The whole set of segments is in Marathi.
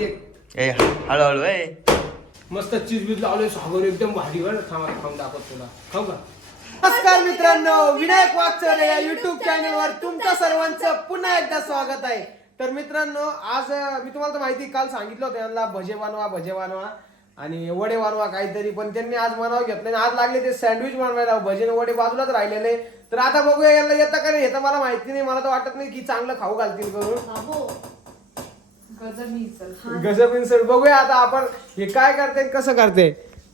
एक. ए हळूहळू ए. मस्त चीज बीज लावले सागर एकदम भारी वर थांबा खाऊन दाखवत तुला. खाऊ का? नमस्कार मित्रांनो विनायक वागचौरे या युट्यूब चॅनल वर तुमचं सर्वांचं पुन्हा एकदा स्वागत आहे. तर मित्रांनो आज मी तुम्हाला तर माहिती काल सांगितलं होतं यांना भजे बनवा भजे बनवा. आणि वडे बनवा काहीतरी पण त्यांनी आज बनाव घेतलं आणि आज लागले ते सँडविच बनवायला. भजे आणि वडे बाजूलाच राहिलेले. तर आता बघूया यांना येतं का नाही येतं मला माहिती नाही. मला तर वाटत नाही की चांगलं खाऊ घालतील करून. गजब मिसळ गजब बघूया आता आपण हे काय करते आणि कसं करते.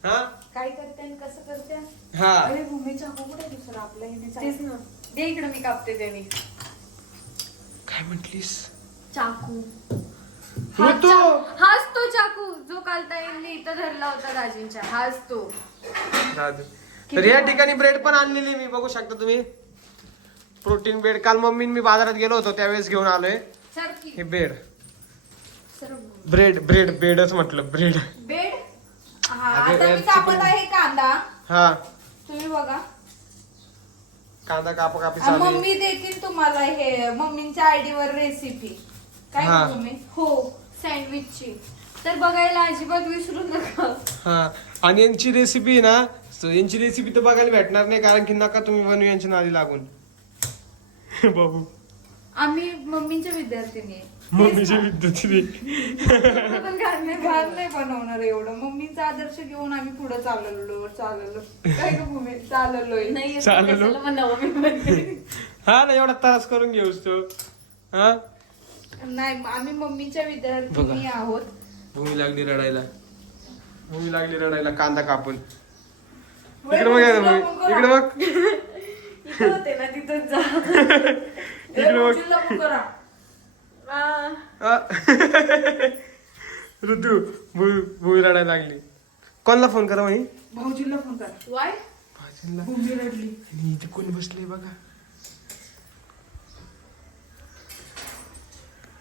हा? काय करते आणि कसं करते? हा. अरे भूमीच्या कुठे दुसरं? आपल्या ह्याने तेच ना. दे इकडे मी कापते त्याने. काय म्हटलीस? चाकू. ऋतू हाच तो चाकू. जो काल ताईंनी इथं धरला होता दाजींच्या. हाच तो. राहू तर या ठिकाणी ब्रेड पण आणलेली मी. बघू शकता तुम्ही. Protein bread. काल मम्मी मी बाजारात गेलो होतो. त्यावेळेस घेऊन आलोय. सारखी हे ब्रेड. ब्रेड ब्रेड ब्रेडच म्हटलं ब्रेड. बेड हा अगं, आता मी याची कापत पण- आहे कांदा. हा. तुम्ही बघा. कांदा काप कापी आणि चालू आहे. मम्मी देतील तुम्हाला हे मम्मींच्या आयडी वर रेसिपी काय हा. तुम्ही हो सँडविचची तर बघायला अजिबात विसरू नका. हा. आणि यांची रेसिपी ना यांची रेसिपी तर बघायला भेटणार नाही कारण की नका तुम्ही बनवू यांच्या नादी लागून. बाबू आम्ही मम्मींच्या विद्यार्थिनी आहे. मम्मीची विद्युती पण घाण नाही घाण नाही बनवणार एवढं. मम्मींचा आदर्श घेऊन आम्ही पुढे चाललो चाललो. काय ग भूमी? चाललोय. नाही चालेल. कशाला म्हणावं मी म्हणते. हा ना एवढा त्रास करून घेऊस तो. हा? नाही आम्ही मम्मीच्या विद्यार्थी बघा. आहोत. भूमी लागली रडायला. भूमी लागली रडायला कांदा कापून. इकडे बघ यार भूमी इकडे बघ. इथं होते ना तिथंच जा. इकडे बघ. करा. ऋतू भूमी भूमी रडायला लागली. कोणाला फोन करा म्हणे भाऊजीला फोन करा. Why? भाजीला भूमी रडली. आणि इथे कोणी बसले बघा.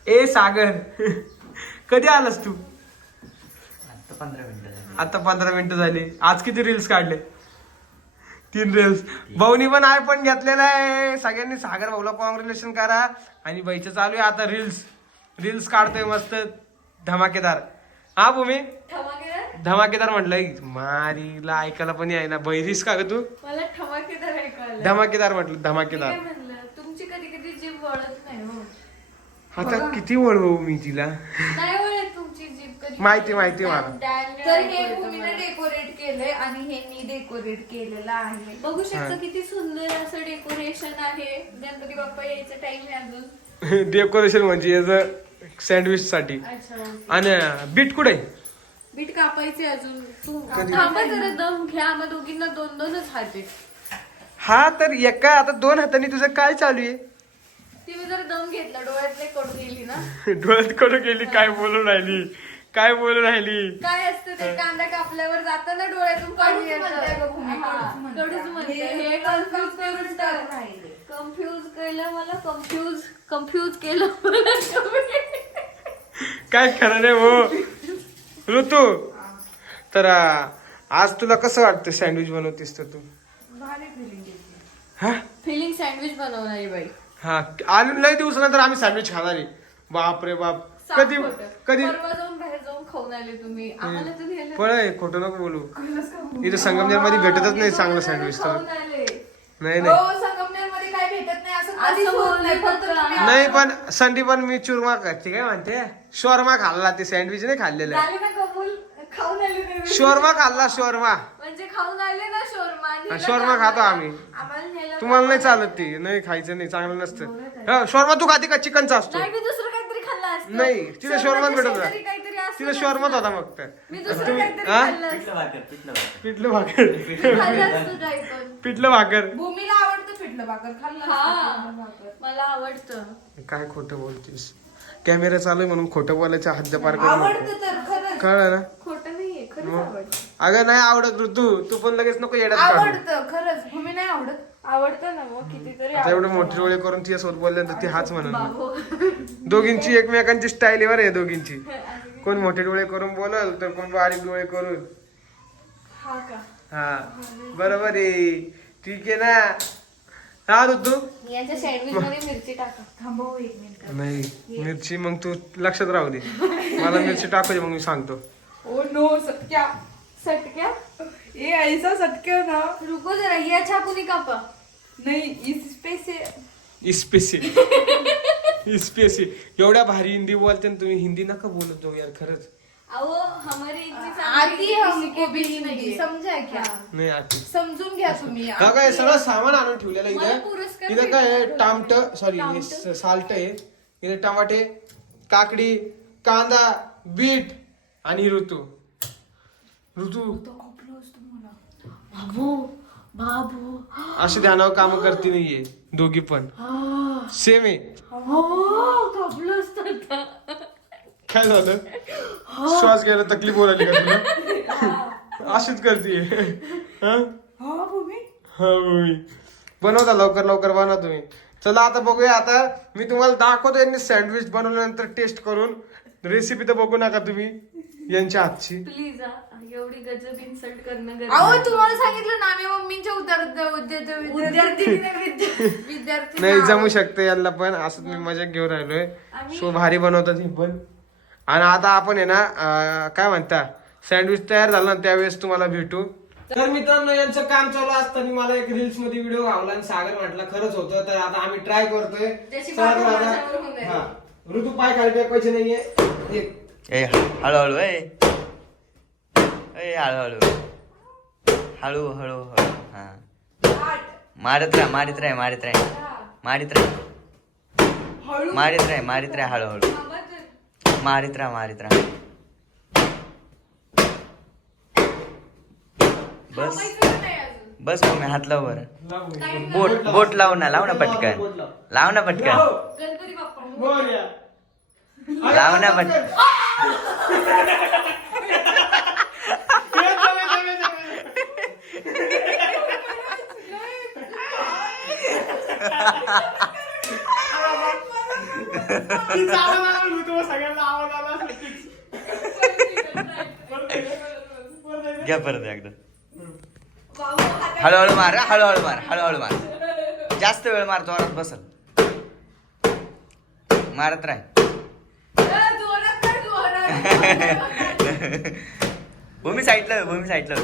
ए सागर. कधी आलास तू? आता पंधरा मिनिटं झाली. आज किती रील्स काढले? तीन रील्स भाऊनी पण आय पण घेतलेला आहे. सगळ्यांनी सागर भाऊला कॉंग्रॅच्युलेशन करा. आणि बाईचं चालू आहे आता रील्स रील्स काढतोय मस्त. धमाकेदार. हा भूमी? धमाकेदार? म्हटलंय. मारीला ऐकायला पण आहे ना बहिरीस का ग तू? धमाकेदार म्हटलं धमाकेदार. तुमची कधी कधी जीभ वळत नाही हो. आता किती वळवू मी तिला नाही वळत तुमची जीभ कधी माहिती- माहिती मला. तर हे भूमीने. डेकोरेट केलंय आणि हे मी डेकोरेट केलेलं आहे. बघू. शकता किती सुंदर असं डेकोरेशन आहे. गणपती बाप्पा यायचा टाइम आहे अजून. डेकोरेशन म्हणजे याचं सँडविच साठी. अच्छा. आणि बीट कुठे? बीट कापायचे अजून. तू? थांबा जरा दम घ्या. आम्हा दोघींना दोन दोनच हात. हा तर एका आता दोन हाताने तुझं काय चालू आहे? तिने जर दम घेतला. डोळ्यातले कडू गेली ना. डोळ्यात कडू गेली काय बोलून राहिली? काय बोलून राहिली? काय असतं ते? कांदा कापल्यावर जाताना डोळ्यातून पाणी येतं. कन्फ्युज केलं मला कन्फ्युज कन्फ्युज केलं. काय खरं नाही हो? ऋतू तर आज तुला कसं वाटतं सँडविच बनवतेस तर तू. हा? फिलिंग सँडविच बनवणारी बाई. हा. आली लय दिवसानंतर आम्ही सँडविच खाणार. बाप. रे बाप कधी. कधी खाऊन आले तुम्ही. आम्हाला तर नेलं फळ आहे खोटं नको बोलू. खरंच का भूमी? इथं संगमनेरमध्ये भेटतच नाही चांगलं सँडविच तर. खाऊन आले. नाही नाही. हो संगमनेरमध्ये काय भेटत नाही असं असं कधीच होत नाही. बोलू फक्त. नका. तुम्ही नाही पण संडी पण मी चुरमा करते काय म्हणते? शोरमा खाल्ला ते सँडविच नाही खाल्लेलं. झाले ना कबूल? खाऊन आले ना मी. शोरमा खाल्ला शोरमा. म्हणजे खाऊन आले ना शोरमा हा, शोरमा खातो आम्ही. आम्हाला नेलं तुम्हाला नाही चालत ते. नाही खायचं नाही चांगलं नसतं. हा, शोरमा तू खाते का चिकनचा असतो? नाही मी दुसरं काहीतरी खाल्लं असतं. नाही, तिथं शोरमाच भेटत होता. काहीतरी तिथं ना. शोरमाच होता फक्त मी दुसरं तुम्ही काहीतरी हा खाल्लं असतं. पिठलं भाकर. खाल्लं असतं काही पण. पिठलं भाकर. भूमीला आवडतं पिठलं भाकर. खाल्लं असतं हा. पिठलं भाकर. मला आवडतं. काय खोटं बोलतीस? कॅमेरा चालू आहे म्हणून खोटं बोलायचं हद्द पार करू नको. आवडतं तर खरंच. कळलं ना? खोटं नाहीये खरंच मग. आवडतं. अगं नाही आवडत ऋतू. तू पण लगेच नको येड्यात काढू. आवडतं खरंच. भूमी नाही आवडत. आवडतं ना मग कितीतरी आता एवढं. मोठी डोळे करून तिच्यासोबत बोलल्यानंतर ती हाच म्हणत बाबो. दोघींची एकमेकांची स्टाईल वर आहे दोघींची. कोण मोठे डोळे करून बोलल तर कोण बारीक डोळे करून. हा का? हा. बरोबर आहे. ठीक आहे ना? हा ऋतू? याच्या सँडविच मध्ये मिरची टाका. थांबव एक मिनिट. का नाही मिरची मग तू लक्षात राहू दे. मला मिरची टाकू दे मग मी सांगतो. ओ नो सत्या सटक्या? ये ऐसा सटके ना. रुको जरा ये अच्छा कुणी कापा. नहीं इस पे से. इस्पेसी इस्पेसी एवढ्या भारी हिंदी बोलते ना तुम्ही हिंदी नका बोलत जाऊ यार खरंच. अहो हमारे इतनी आती है हमको भी किसी हिंदी नहीं समझा क्या नाही आती समजून घ्या तुम्ही हा काय सगळं सामान आणून ठेवलेलं मला इथे. पुरस्कार इथं काय आहे? भेटला. टामट सॉरी टामटं? साल्ट आहे. इथे टमाटे काकडी कांदा बीट आणि ऋतू. ऋतू. बाबू बाबू. अशी ध्यानावर काम करते नाहीये. दोघी पण. सेम आहे. हो. काय झालं? श्वास घ्यायला तकलीफ होऊ का तुला? अशीच करते हा? बनवता लवकर लवकर बनवा तुम्ही. चला आता बघूया आता मी तुम्हाला दाखवतो यांनी सँडविच बनवल्यानंतर टेस्ट करून. रेसिपी तर बघू नका तुम्ही. यांच्या हातची. प्लीज एवढी गजब इन्सल्ट करणं अहो गरजेचं तुम्हाला सांगितलं ना मी मम्मींच्या विद्यार्थी विद्यार्थी नाही जमू शकते यांना पण. असं मी मजा घेऊन राहिलोय. आम्ही- सो भारी बनवतात ही पण. आणि आता आपण आहे ना अं, काय म्हणता? सँडविच तयार झाला ना त्यावेळेस तुम्हाला भेटू. तर मित्रांनो यांचं काम चालू असताना मला एक रील्समध्ये व्हिडिओ घावला आणि सागर म्हटलं खरंच होतं. तर आता आम्ही ट्राय करतोय. बाजू माझ्यावर होऊन. हा. ऋतू पाय खाली टेकवायचे नाहीये. एक. ए हळूहळू ए ए हळूहळू हळू हळू हळू हा मारत राहा मारित राह मारित राह मारित राह मारित राह मारित राह हळूहळू मारित राहा मारित राहा बस बस मम्मी हात लाव बरं. बोट बोट लाव ना लाव ना पटकन. लाव ना पटकन. लाव. गणपती बाप्पा ना घ्या परत एकदा. हळूहळू मार हळूहळू मार हळूहळू मार. जास्त वेळ मारतो बसल. मारत राह. भूमी साईडला भूमी साईडला.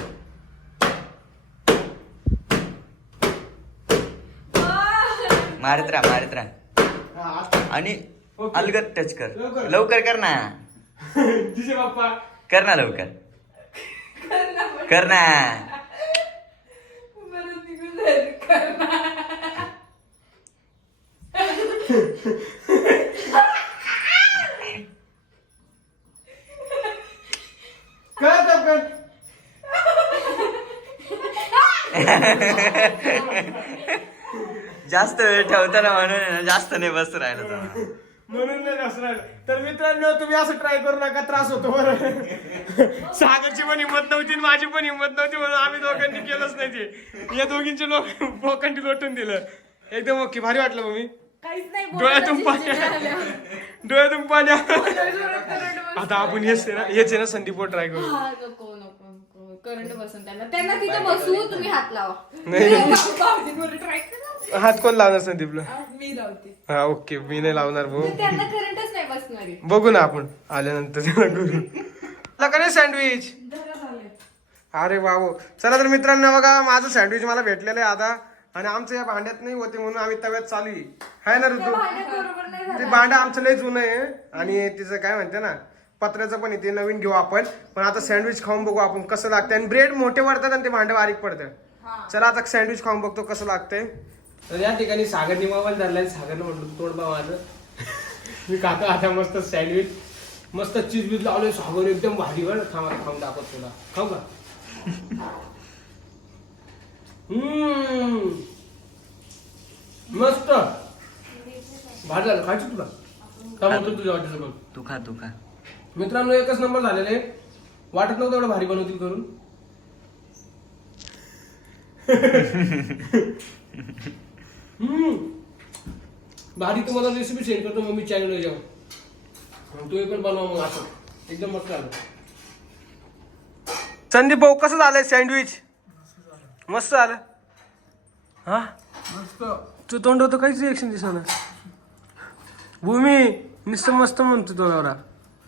मारत राहा मारत राहा. आणि ओके. अलगद टच कर. लवकर. कर ना. कर ना लवकर. कर ना बरं निघून जाईल. कर ना. कर टपकन. जास्त वेळ ठेवताना म्हणून आहे ना, जास्त नाही बस राहिलं तर. म्हणून नाही असं राहिलं. तर मित्रांनो तुम्ही असं ट्राय करू नका त्रास होतो. बरं सागरची पण हिंमत नव्हती आणि माझी पण हिंमत नव्हती म्हणून आम्ही दोघांनी केलंच नाही ते. या दोघींची लोक लोकांनी लोटून दिलं. एकदम ओके. भारी वाटलं काहीच नाही डोळ्यातून पाणी डोळ्यातून पाणी आलं. जोरात कर. आता आपण हेच आहे ना हेच आहे ना संदीप ट्राय करू. हा नको नको. करंट बसून त्यांना. त्यांना तिथं तुम्ही हात लावा. नाही करा. हात कोण लावणार संदीपला? मी लावते. हा ओके. मी नाही लावणार भाऊ. त्यांना करंटच नाही बसणार. आहे. बघू ना आपण. आल्यानंतर त्याला करू. तुला का नाही सँडविच. अरे बाबू चला तर मित्रांनो बघा माझं सँडविच मला भेटलेलं आहे आता. आणि आमचं या भांड्यात नाही होते म्हणून आम्ही तव्यात चालू आहे. हाय ना ऋतू? भांड्यात बरोबर नाही झालं. ते भांडं आमचं लय जुनं आहे. आणि तिचं काय म्हणते ना? पत्र्याचं पण आहे ते नवीन घेऊ आपण. पण आता सँडविच खाऊन बघू आपण कसं लागतं आणि ब्रेड मोठे वाढतात आणि ते भांडं बारीक पडतं चला आता सँडविच खाऊन बघतो कसं लागतंय. तर या ठिकाणी सागरनी मोबाईल धरलाय. सागरनं म्हटलं तोड बा माझं. मी खातो आता मस्त सँडविच मस्त चीज बीज लावले सागर एकदम भारी. वर थांबा खाऊन दाखवत तुला. खाऊ का? हम्म. मस्त. भारी झालं. खायचं तुला? का म्हणतो तुझ्या वाटेचं बघ तू खा तू खा. मित्रांनो एकच नंबर झालेले. वाटत नव्हतं एवढं भारी बनवतील करून. हम्म. भारी तुम्हाला रेसिपी सेंड करतो मग मी चॅनलवर जाऊन मग तू पण बनवा मग असं. एकदम मस्त झालं. संदीप भाऊ कसं झालंय सँडविच मस्त झालं. हा? मस्त. तू तोंड होतं काहीच रिएक्शन दिसणार भूमी नुसतं मस्त म्हणतो तो नवरा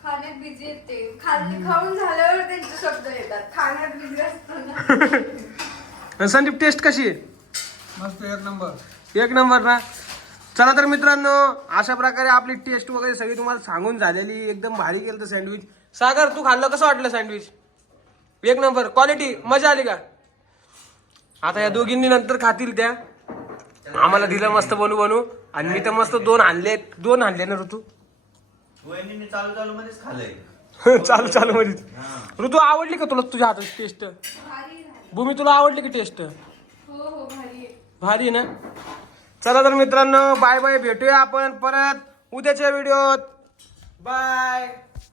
खाण्यात बिझी आहेत ते खाल्ली खाऊन झाल्यावर त्यांचे शब्द येतात. खाण्यात बिझी असताना संदीप टेस्ट कशी आहे? मस्त एक नंबर. एक नंबर ना? चला तर मित्रांनो अशा प्रकारे आपली टेस्ट वगैरे सगळी तुम्हाला सांगून झालेली एकदम भारी केलं सँडविच सागर तू खाल्लं कसं वाटलं सँडविच एक नंबर. क्वालिटी मजा आली का? आता या दोघींनी नंतर खातील त्या. आम्हाला दिलं मस्त बनू बनू आणि मी तर मस्त दोन आणले दोन आणले ना ऋतू? वहिनीने चालू चालू मध्येच खाल्लंय. चालू चालू मध्ये ऋतू आवडली का तुला तुझ्या हातात टेस्ट. भूमी तुला आवडली की टेस्ट हो हो भारी आहे. भारी आहे ना? चला तर मित्रांनो बाय बाय भेटूया आपण परत उद्याच्या व्हिडिओत बाय